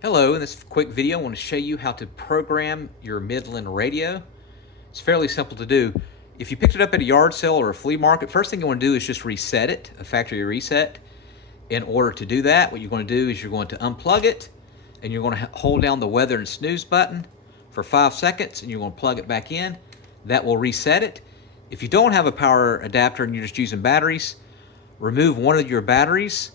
Hello, in this quick video I want to show you how to program your Midland radio. It's fairly simple to do. If you picked it up at a yard sale or a flea market, first thing you want to do is just reset it, a factory reset. In order to do that, what you're going to do is you're going to unplug it and you're going to hold down the weather and snooze button for 5 seconds and you're going to plug it back in. That will reset it. If you don't have a power adapter and you're just using batteries, remove one of your batteries,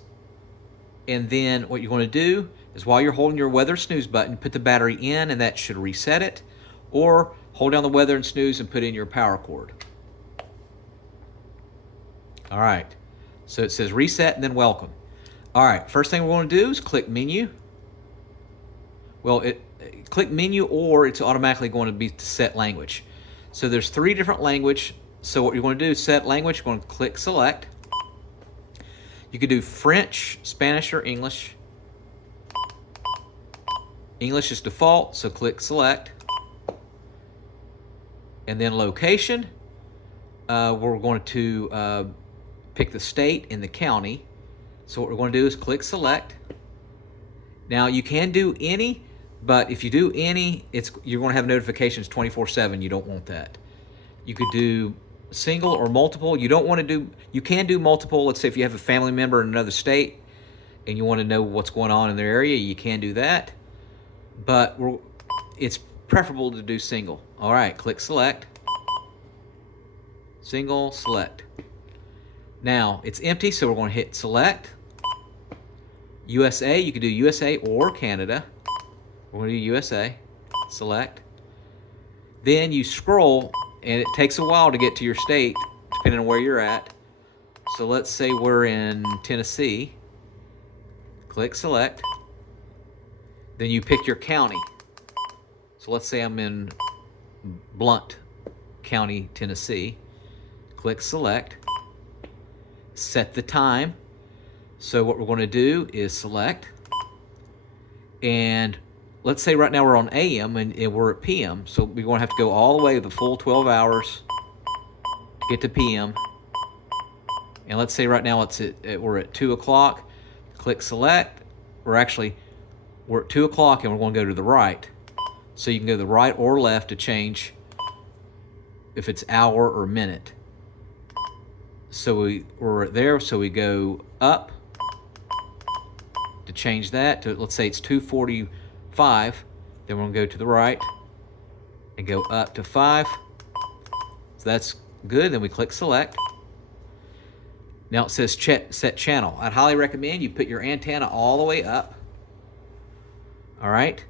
and then what you're going to do is while you're holding your weather snooze button, put the battery in and that should reset it, or hold down the weather and snooze and put in your power cord. All right, so it says reset and then welcome. All right, first thing we're going to do is click menu. Well, click menu or it's automatically going to be to set language. So there's 3 different language. So what you're going to do is set language. You're going to click select. You could do French, Spanish, or English. English is default, so click select. And then location, we're going to pick the state and the county. So what we're going to do is click select. Now you can do any, but if you do any, you're going to have notifications 24/7. You don't want that. You could do single or multiple. You can do multiple. Let's say if you have a family member in another state and you want to know what's going on in their area, you can do that. But it's preferable to do single. All right, click select. Single, select. Now it's empty, so we're going to hit select. USA, you can do USA or Canada. We're going to do USA. Select. Then you scroll, and it takes a while to get to your state, depending on where you're at. So let's say we're in Tennessee. Click select. Then you pick your county. So let's say I'm in Blount County, Tennessee. Click select. Set the time. So what we're going to do is select. And let's say right now we're on AM and we're at PM. So we're going to have to go all the way the full 12 hours to get to PM. And let's say right now we're at 2 o'clock. Click select. We're at 2 o'clock and we're going to go to the right. So you can go to the right or left to change if it's hour or minute. So we're there, so we go up to change that to, let's say it's 2:45. Then we're going to go to the right and go up to 5. So that's good. Then we click select. Now it says set channel. I'd highly recommend you put your antenna all the way up. All right.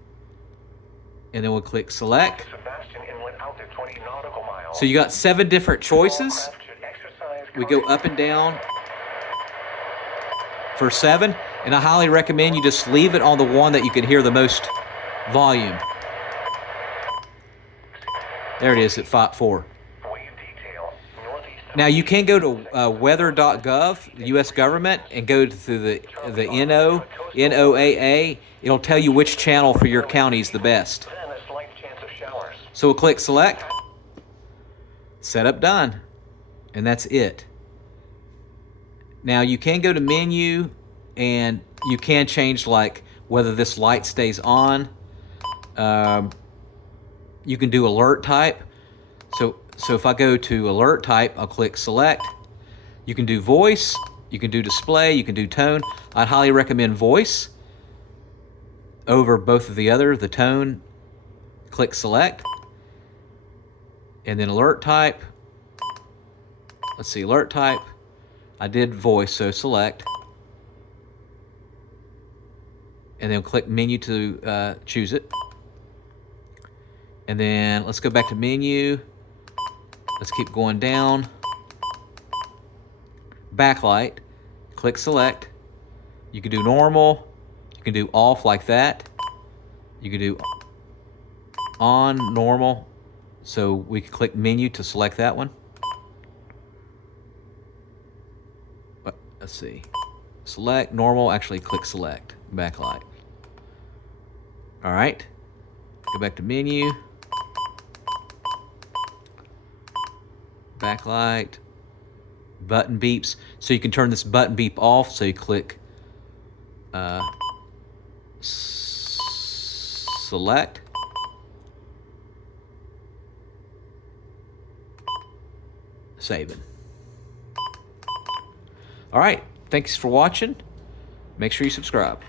And then we'll click select. So you got 7 different choices. We go up and down for 7. And I highly recommend you just leave it on the one that you can hear the most volume. There it is at 4. Now you can go to weather.gov, the U.S. government, and go to the NOAA. It'll tell you which channel for your county is the best. So we'll click select. Setup done. And that's it. Now you can go to menu and you can change like whether this light stays on. You can do alert type. So if I go to alert type, I'll click select. You can do voice, you can do display, you can do tone. I'd highly recommend voice over both of the other. The tone, click select. And then alert type. Let's see, alert type. I did voice, so select. And then click menu to choose it. And then let's go back to menu. Let's keep going down. Backlight. Click select. You can do normal. You can do off like that. You can do on, normal. So we can click menu to select that one. Let's see. Select, normal, actually click select. Backlight. All right. Go back to menu. Backlight. Button beeps. So you can turn this button beep off. So you click select. Saving. All right. Thanks for watching. Make sure you subscribe.